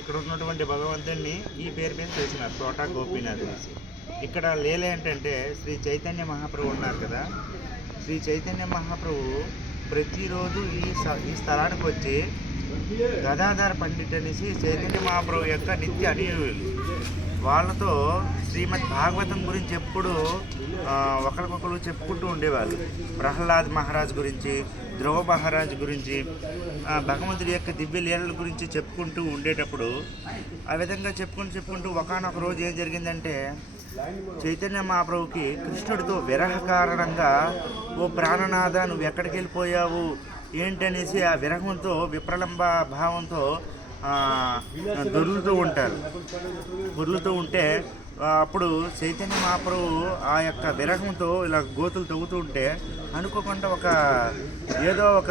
ఇక్కడ ఉన్నటువంటి భగవంతుడిని ఈ పేరు మీద తెలిసినారు, తోట గోపీనాథ్. ఇక్కడ లీల ఏంటంటే శ్రీ చైతన్య మహాప్రభు ఉన్నారు కదా, శ్రీ చైతన్య మహాప్రభు ప్రతిరోజు ఈ స్థలానికి వచ్చి గదాధర పండిట్ అనేసి చైతన్య మహాప్రభు యొక్క నిత్య అనుయాయులు, వాళ్ళతో శ్రీమద్ భాగవతం గురించి ఎప్పుడు ఒకరికొకరు చెప్పుకుంటూ ఉండేవాళ్ళు. ప్రహ్లాద్ మహారాజ్ గురించి, ధ్రువ మహారాజ్ గురించి, భగవంతుడి యొక్క దివ్య లీలల గురించి చెప్పుకుంటూ ఉండేటప్పుడు ఆ విధంగా చెప్పుకుంటూ ఒకానొక రోజు ఏం జరిగిందంటే చైతన్య మహాప్రభుకి కృష్ణుడితో విరహ కారణంగా, ఓ ప్రాణనాథ నువ్వు ఎక్కడికి వెళ్ళిపోయావు ఏంటనేసి ఆ విరహంతో విప్రలంబ భావంతో దొర్లుతూ ఉంటే అప్పుడు చైతన్య మహాప్రభు ఆ యొక్క విరహంతో ఇలా గోతులు తవ్వుతూ ఉంటే అనుకోకుండా ఏదో ఒక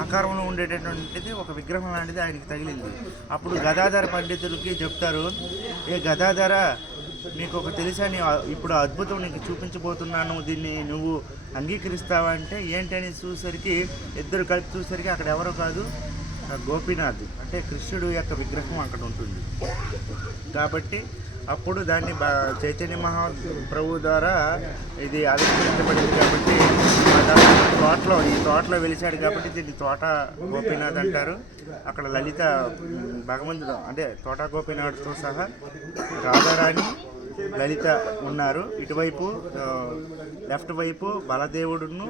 ఆకారంలో ఉండేటటువంటిది ఒక విగ్రహం లాంటిది ఆయనకి తగిలింది. అప్పుడు గదాధర పండితులకి చెప్తారు, ఏ గదాధర నీకు ఒక తెలుసా, ఇప్పుడు అద్భుతం నీకు చూపించబోతున్నాను, దీన్ని నువ్వు అంగీకరిస్తావా అంటే ఏంటని చూసరికి ఇద్దరు కలిపి చూసరికి అక్కడ ఎవరో కాదు, గోపీనాథ్ అంటే కృష్ణుడు యొక్క విగ్రహం అక్కడ ఉంటుంది. కాబట్టి అప్పుడు దాన్ని చైతన్య మహాప్రభు ద్వారా ఇది ఆవిష్కరించబడింది. కాబట్టి ఈ తోటలో వెలిచాడు కాబట్టి దీన్ని తోట గోపీనాథ్ అంటారు. అక్కడ లలిత భగవంతుడు అంటే తోట గోపీనాథ్తో సహా రాధారాణి, లలిత ఉన్నారు. ఇటువైపు లెఫ్ట్ వైపు బలదేవుడును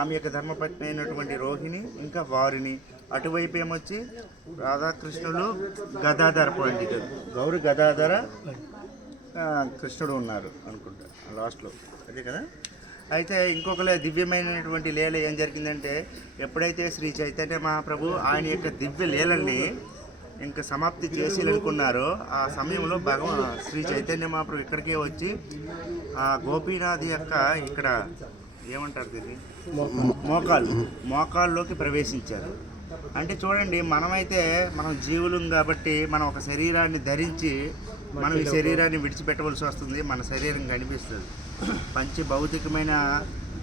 ఆమె యొక్క ధర్మపత్ని అయినటువంటి రోహిణి, ఇంకా వారిని. అటువైపు ఏమొచ్చి రాధాకృష్ణులు, గదాధర పండితుడు, గౌరి గదాధర కృష్ణుడు ఉన్నారు అనుకుంటా లాస్ట్లో, అదే కదా. అయితే ఇంకొకలే దివ్యమైనటువంటి లీల ఏం జరిగిందంటే ఎప్పుడైతే శ్రీ చైతన్య మహాప్రభు ఆయన యొక్క దివ్య లీలల్ని ఇంకా సమాప్తి చేసేయాలనుకున్నారో ఆ సమయంలో శ్రీ చైతన్య మహాప్రభు ఇక్కడికే వచ్చి ఆ గోపీనాథ్ యొక్క ఇక్కడ ఏమంటారు దీన్ని మోకాల్లోకి ప్రవేశించారు. అంటే చూడండి, మనం జీవులం కాబట్టి మనం ఒక శరీరాన్ని ధరించి మనం ఈ శరీరాన్ని విడిచిపెట్టవలసి వస్తుంది. మన శరీరం కనిపిస్తుంది భౌతికమైన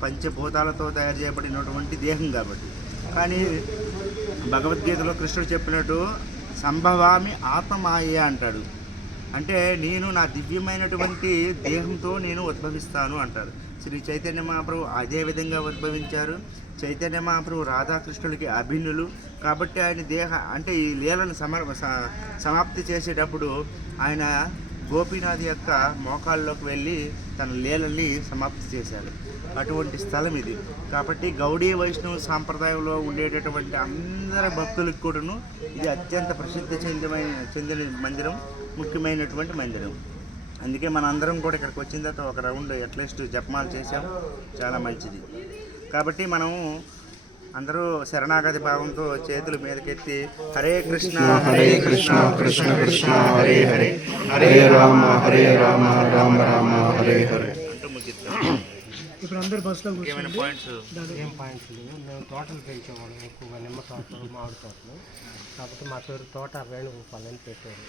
పంచభూతాలతో తయారు చేయబడినటువంటి దేహం కాబట్టి. కానీ భగవద్గీతలో కృష్ణుడు చెప్పినట్టు సంభవామి ఆత్మమాయ అంటాడు. అంటే నేను నా దివ్యమైనటువంటి దేహంతో నేను ఉద్భవిస్తాను అంటారు. శ్రీ చైతన్య మహాప్రభు అదే విధంగా ఉద్భవించారు. చైతన్య మహాప్రభు రాధాకృష్ణులకి అభిన్నులు కాబట్టి ఆయన అంటే ఈ లీలను సమాప్తి చేసేటప్పుడు ఆయన గోపీనాథ్ యొక్క మోకాల్లోకి వెళ్ళి తన లీలల్ని సమాప్తి చేశాడు. అటువంటి స్థలం ఇది. కాబట్టి గౌడీ వైష్ణవ సాంప్రదాయంలో ఉండేటటువంటి అందరి భక్తులకు కూడాను ఇది అత్యంత ప్రసిద్ధి చెందిన మందిరం, ముఖ్యమైనటువంటి మందిరం. అందుకే మనందరం కూడా ఇక్కడికి వచ్చిన తర్వాత ఒక రౌండ్ అట్లీస్ట్ జపమాలు చేసాం, చాలా మంచిది. కాబట్టి మనము అందరూ శరణాగతి భావంతో చేతులు మీదకెత్తి హరే కృష్ణ హరే కృష్ణ కృష్ణ కృష్ణ హరే హరే హరే రామ రామ రామ హరే హరే అంటూ ముగిద్దాం. ఇప్పుడు అందరు బస్సులో ఏమైనా పాయింట్స్ లేవు. మేము తోటలు పెంచేవాళ్ళం ఎక్కువగా, నిమ్మ తోటలు, మామిడి తోటలు. కాకపోతే మా పేరు తోట వేణుగోపాల్ అని పెట్టారు.